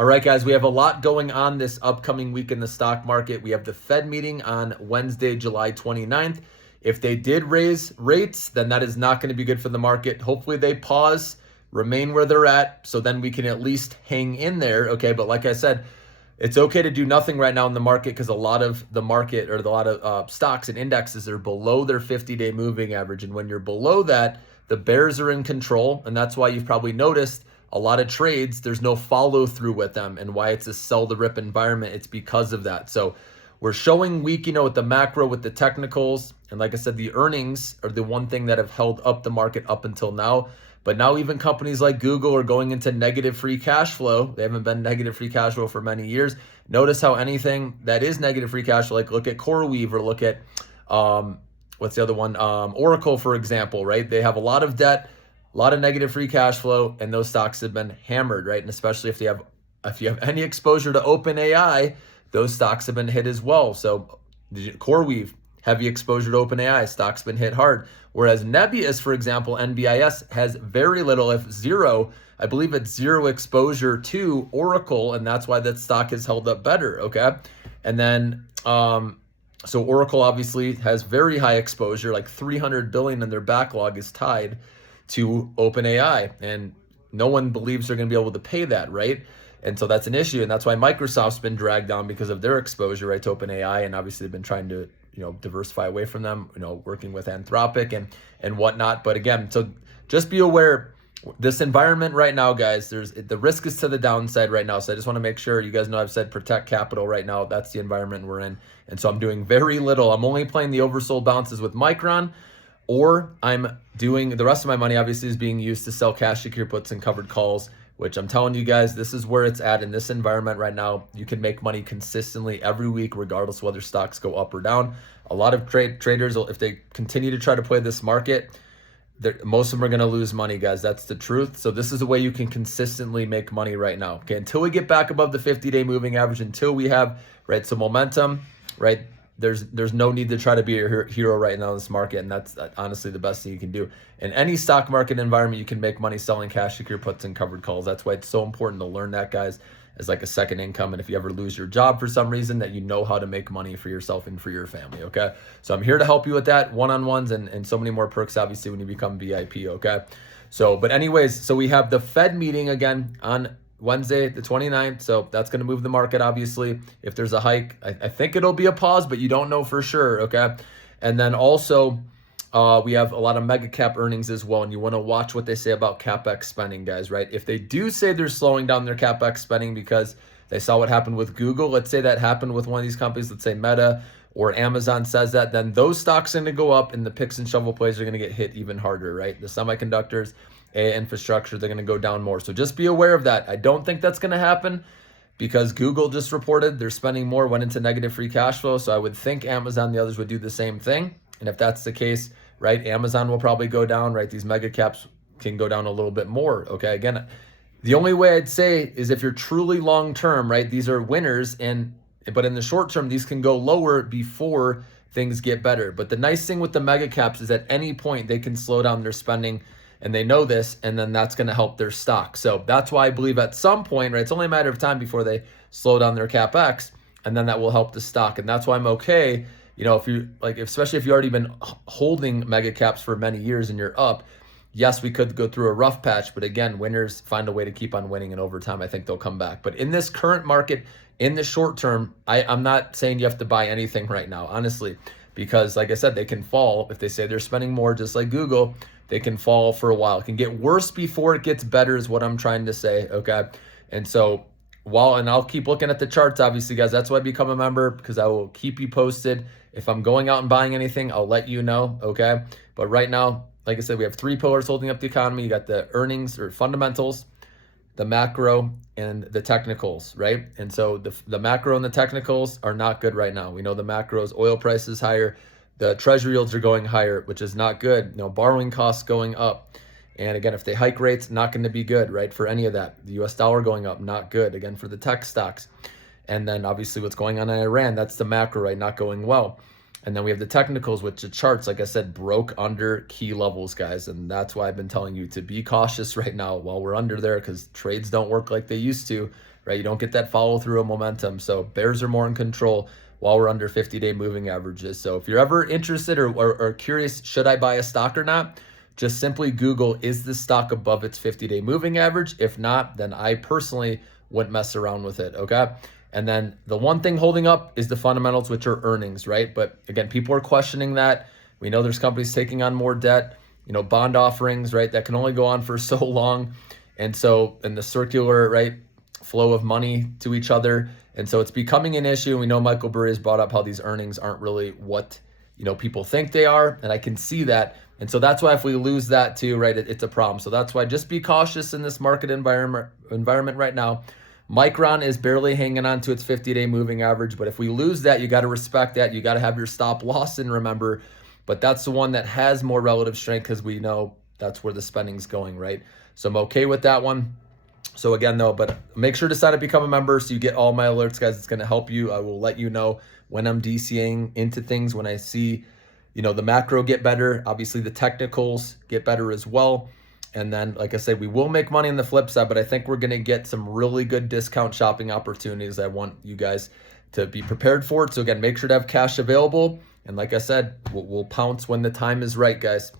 All right, guys, we have a lot going on this upcoming week in the stock market. We have the Fed meeting on Wednesday, July 29th. If they did raise rates, then that is not going to be good for the market. Hopefully they pause, remain where they're at, so then we can at least hang in there, okay? But like I said, it's okay to do nothing right now in the market because a lot of the market or a lot of stocks and indexes are below their 50-day moving average. And when you're below that, the bears are in control. And that's why you've probably noticed a lot of trades, there's no follow through with them, and why it's a sell the rip environment. It's because of that. So we're showing weak, with the macro, with the technicals. And like I said, the earnings are the one thing that have held up the market up until now. But now even companies like Google are going into negative free cash flow. They haven't been negative free cash flow for many years. Notice how anything that is negative free cash flow, like look at CoreWeave or look at, what's the other one? Oracle, for example, right? They have a lot of debt, a lot of negative free cash flow, and those stocks have been hammered, right? And especially if you have any exposure to OpenAI, those stocks have been hit as well. So CoreWeave, heavy exposure to OpenAI, stock's been hit hard. Whereas Nebius, for example, NBIS, has very little, if zero, I believe it's zero exposure to Oracle, and that's why that stock has held up better, okay? And then, so Oracle obviously has very high exposure, like 300 billion in their backlog is tied to OpenAI, and no one believes they're going to be able to pay that, right? And so that's an issue, and that's why Microsoft's been dragged down because of their exposure, right, to OpenAI, and obviously they've been trying to, diversify away from them, working with Anthropic and whatnot. But again, so just be aware, this environment right now, guys, the risk is to the downside right now. So I just want to make sure you guys know I've said protect capital right now. That's the environment we're in. And so I'm doing very little. I'm only playing the oversold bounces with Micron, or I'm doing the rest of my money obviously is being used to sell cash secure puts and covered calls, which I'm telling you guys, this is where it's at in this environment right now. You can make money consistently every week, regardless of whether stocks go up or down. A lot of traders, if they continue to try to play this market, most of them are going to lose money, guys. That's the truth. So this is the way you can consistently make money right now. Okay, until we get back above the 50-day moving average, until we have, right, some momentum, right, there's no need to try to be a hero right now in this market, and that's honestly the best thing you can do. In any stock market environment, you can make money selling cash secure puts and covered calls. That's why it's so important to learn that, guys, as like a second income. And if you ever lose your job for some reason, that you know how to make money for yourself and for your family, okay? So I'm here to help you with that, one-on-ones, and so many more perks, obviously, when you become VIP, okay? So, but anyways, so we have the Fed meeting again on Wednesday, the 29th. So that's going to move the market, obviously. If there's a hike, I think it'll be a pause, but you don't know for sure, okay? And then also, we have a lot of mega cap earnings as well, and you want to watch what they say about capex spending, guys, right? If they do say they're slowing down their capex spending because they saw what happened with Google, let's say that happened with one of these companies, let's say Meta or Amazon says that, then those stocks are going to go up and the picks and shovel plays are going to get hit even harder, right? The semiconductors, AI infrastructure, they're going to go down more. So just be aware of that. I don't think that's going to happen because Google just reported they're spending more, went into negative free cash flow. So I would think Amazon, the others would do the same thing. And if that's the case, right, Amazon will probably go down, right? These mega caps can go down a little bit more, okay? Again, the only way I'd say is if you're truly long-term, right, these are winners, but in the short term, these can go lower before things get better. But the nice thing with the mega caps is at any point they can slow down their spending, and they know this, and then that's going to help their stock. So that's why I believe at some point, right, it's only a matter of time before they slow down their capex, and then that will help the stock. And that's why I'm okay, if you like, especially if you've already been holding mega caps for many years and you're up. Yes, we could go through a rough patch, but again, winners find a way to keep on winning, and over time, I think they'll come back. But in this current market, in the short term, I'm not saying you have to buy anything right now, honestly, because like I said, they can fall. If they say they're spending more, just like Google, they can fall for a while. It can get worse before it gets better is what I'm trying to say, okay? And so and I'll keep looking at the charts, obviously, guys. That's why I become a member, because I will keep you posted. If I'm going out and buying anything, I'll let you know, okay? But right now, like I said, we have three pillars holding up the economy. You got the earnings or fundamentals, the macro, and the technicals, right? And so the macro and the technicals are not good right now. We know the macros, oil prices higher, the treasury yields are going higher, which is not good. Borrowing costs going up. And again, if they hike rates, not going to be good, right? For any of that. The US dollar going up, not good. Again, for the tech stocks. And then obviously what's going on in Iran, that's the macro, right? Not going well. And then we have the technicals, which the charts, like I said, broke under key levels, guys. And that's why I've been telling you to be cautious right now while we're under there, because trades don't work like they used to, right? You don't get that follow through of momentum. So bears are more in control while we're under 50-day moving averages. So if you're ever interested or curious, should I buy a stock or not? Just simply Google, is this stock above its 50-day moving average? If not, then I personally wouldn't mess around with it, okay? And then the one thing holding up is the fundamentals, which are earnings, right? But again, people are questioning that. We know there's companies taking on more debt, bond offerings, right? That can only go on for so long. And so, in the circular, right, flow of money to each other. And so it's becoming an issue. We know Michael Burry has brought up how these earnings aren't really what, people think they are. And I can see that. And so that's why if we lose that too, right, it's a problem. So that's why just be cautious in this market environment right now. Micron is barely hanging on to its 50-day moving average, but if we lose that, you got to respect that. You got to have your stop loss and remember, but that's the one that has more relative strength because we know that's where the spending's going, right? So I'm okay with that one. So again, though, but make sure to sign up, become a member so you get all my alerts, guys. It's going to help you. I will let you know when I'm DCAing into things, when I see, the macro get better. Obviously, the technicals get better as well. And then, like I said, we will make money on the flip side, but I think we're going to get some really good discount shopping opportunities. I want you guys to be prepared for it. So again, make sure to have cash available. And like I said, we'll pounce when the time is right, guys.